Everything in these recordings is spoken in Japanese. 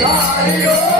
Hare Hare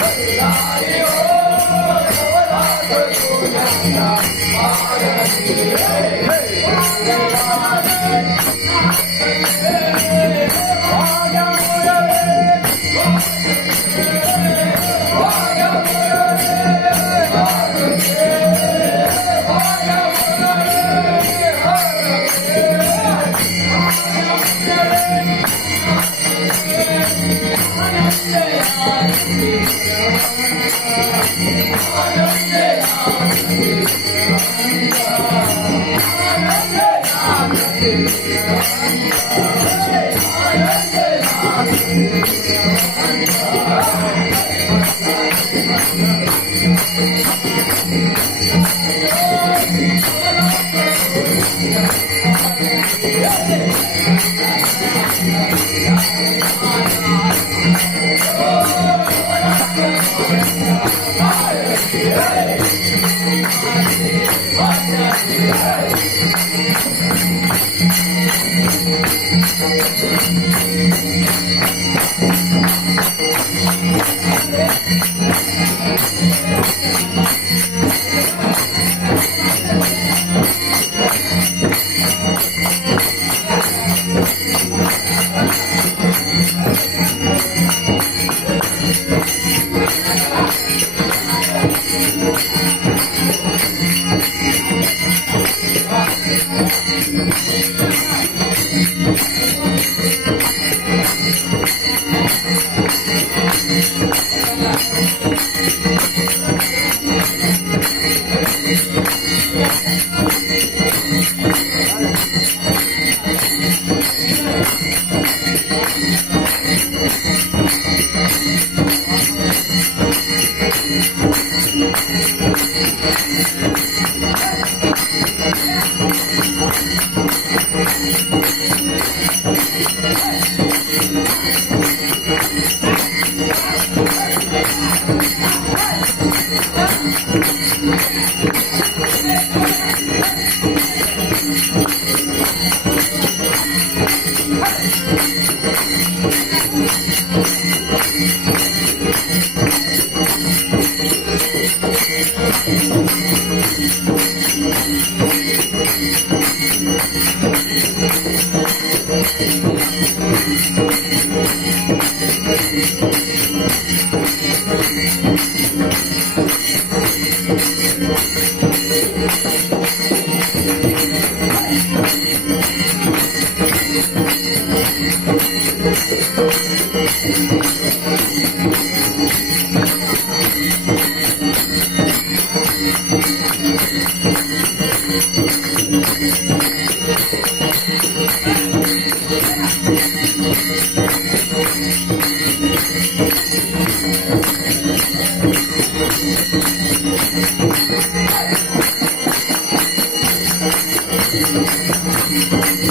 Oh, no. Hey! Thank Thank Música Thank